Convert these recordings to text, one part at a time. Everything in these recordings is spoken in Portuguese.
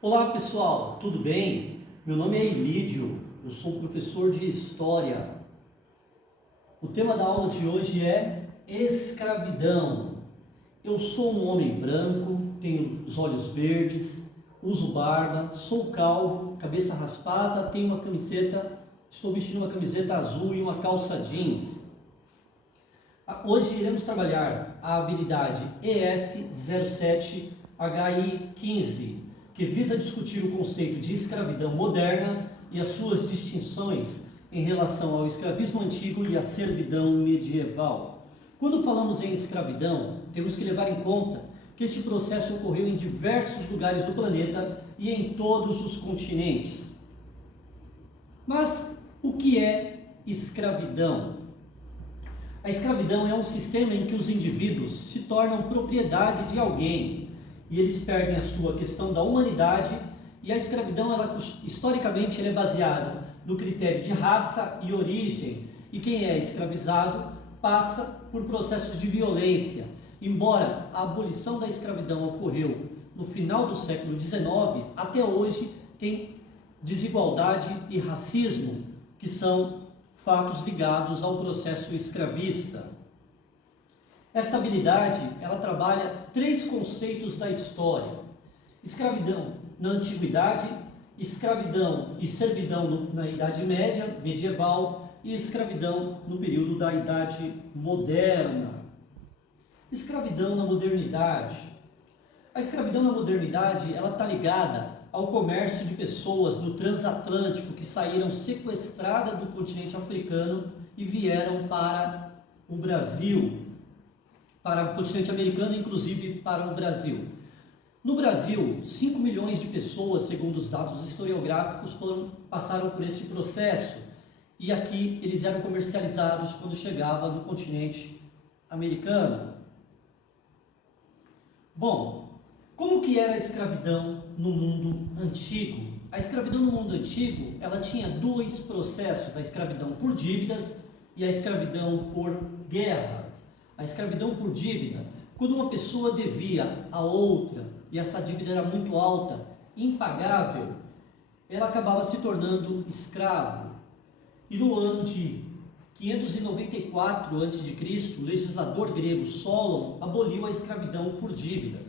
Olá pessoal, tudo bem? Meu nome é Elídio, eu sou professor de História. O tema da aula de hoje é escravidão. Eu sou um homem branco, tenho os olhos verdes, uso barba, sou calvo, cabeça raspada, tenho uma camiseta, estou vestindo uma camiseta azul e uma calça jeans. Hoje iremos trabalhar a habilidade EF07HI15, que visa discutir o conceito de escravidão moderna e as suas distinções em relação ao escravismo antigo e à servidão medieval. Quando falamos em escravidão, temos que levar em conta que este processo ocorreu em diversos lugares do planeta e em todos os continentes. Mas o que é escravidão? A escravidão é um sistema em que os indivíduos se tornam propriedade de alguém e eles perdem a sua questão da humanidade. E a escravidão, historicamente, ela é baseada no critério de raça e origem, e quem é escravizado passa por processos de violência. Embora a abolição da escravidão ocorreu no final do século XIX, até hoje tem desigualdade e racismo, que são fatos ligados ao processo escravista. Esta habilidade, ela trabalha três conceitos da história: escravidão na antiguidade, escravidão e servidão na Idade Média, medieval, e escravidão no período da Idade Moderna. Escravidão na modernidade. A escravidão na modernidade, ela está ligada ao comércio de pessoas no transatlântico que saíram sequestradas do continente africano e vieram para o Brasil, para o continente americano, inclusive para o Brasil. No Brasil, 5 milhões de pessoas, segundo os dados historiográficos, passaram por esse processo, e aqui eles eram comercializados quando chegava no continente americano. Bom, como que era a escravidão no mundo antigo? A escravidão no mundo antigo, ela tinha dois processos: a escravidão por dívidas e a escravidão por guerras. A escravidão por dívida, quando uma pessoa devia a outra e essa dívida era muito alta, impagável, ela acabava se tornando escravo. E no ano de 594 a.C., o legislador grego Solon aboliu a escravidão por dívidas.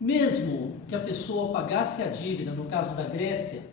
Mesmo que a pessoa pagasse a dívida, no caso da Grécia,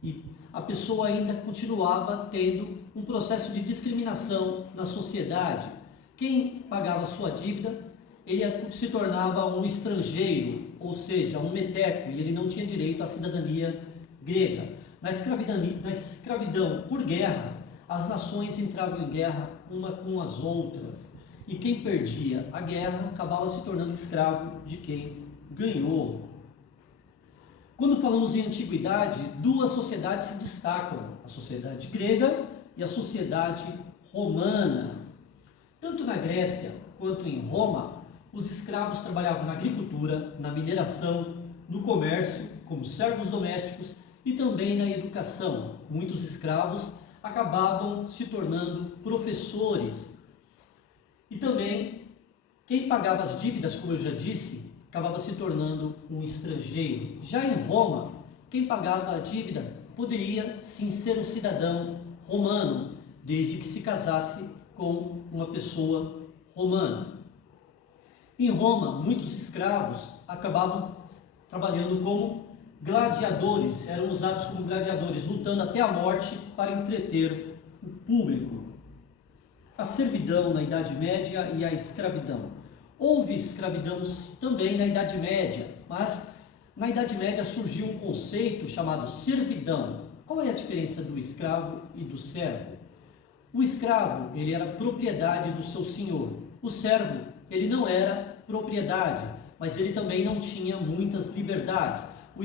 e a pessoa ainda continuava tendo um processo de discriminação na sociedade. Quem pagava a sua dívida, ele se tornava um estrangeiro, ou seja, um meteco, e ele não tinha direito à cidadania grega. Na escravidão por guerra, as nações entravam em guerra uma com as outras, e quem perdia a guerra acabava se tornando escravo de quem ganhou. Quando falamos em antiguidade, duas sociedades se destacam: a sociedade grega e a sociedade romana. Tanto na Grécia quanto em Roma, os escravos trabalhavam na agricultura, na mineração, no comércio, como servos domésticos e também na educação. Muitos escravos acabavam se tornando professores. E também, quem pagava as dívidas, como eu já disse, acabava se tornando um estrangeiro. Já em Roma, quem pagava a dívida poderia sim ser um cidadão romano, desde que se casasse com uma pessoa romana. Em Roma, muitos escravos acabavam trabalhando como gladiadores, eram usados como gladiadores, lutando até a morte para entreter o público. A servidão na Idade Média e a escravidão. Houve escravidão também na Idade Média, mas na Idade Média surgiu um conceito chamado servidão. Qual é a diferença do escravo e do servo? O escravo, ele era propriedade do seu senhor. O servo, ele não era propriedade, mas ele também não tinha muitas liberdades. O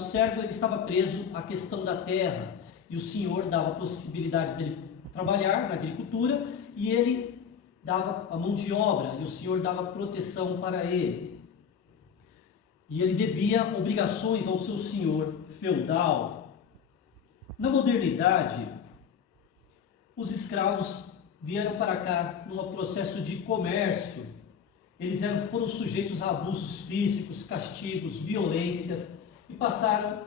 servo, ele estava preso à questão da terra, e o senhor dava a possibilidade dele trabalhar na agricultura, e ele dava a mão de obra, e o senhor dava proteção para ele. E ele devia obrigações ao seu senhor feudal. Na modernidade, os escravos vieram para cá num processo de comércio. Eles foram sujeitos a abusos físicos, castigos, violências, e e passaram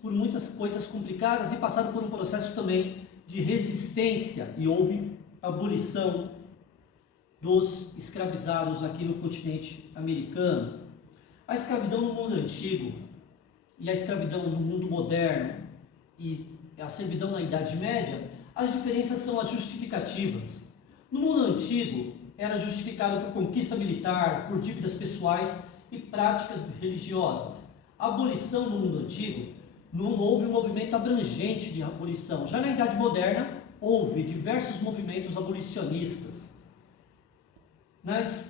por muitas coisas complicadas e passaram por um processo também de resistência, e houve abolição dos escravizados aqui no continente americano. A escravidão no mundo antigo e a escravidão no mundo moderno e a servidão na Idade Média, as diferenças são as justificativas. No mundo antigo, era justificado por conquista militar, por dívidas pessoais e práticas religiosas. A abolição no mundo antigo, não houve um movimento abrangente de abolição. Já na Idade Moderna, houve diversos movimentos abolicionistas.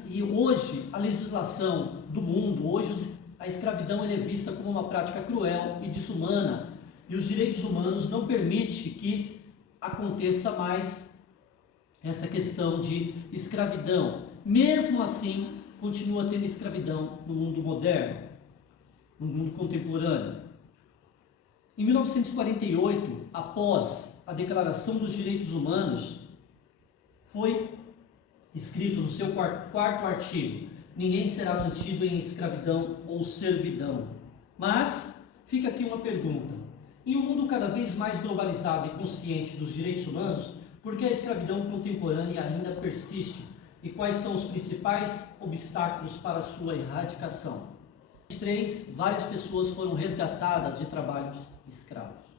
E hoje, a legislação do mundo, hoje a escravidão é vista como uma prática cruel e desumana, e os direitos humanos não permitem que aconteça mais essa questão de escravidão. Mesmo assim, continua tendo escravidão no mundo moderno, no mundo contemporâneo. Em 1948, após a Declaração dos Direitos Humanos, foi escrito no seu quarto artigo: ninguém será mantido em escravidão ou servidão. Mas fica aqui uma pergunta: em um mundo cada vez mais globalizado e consciente dos direitos humanos, por que a escravidão contemporânea ainda persiste? E quais são os principais obstáculos para a sua erradicação? Em 2003, várias pessoas foram resgatadas de trabalhos escravos.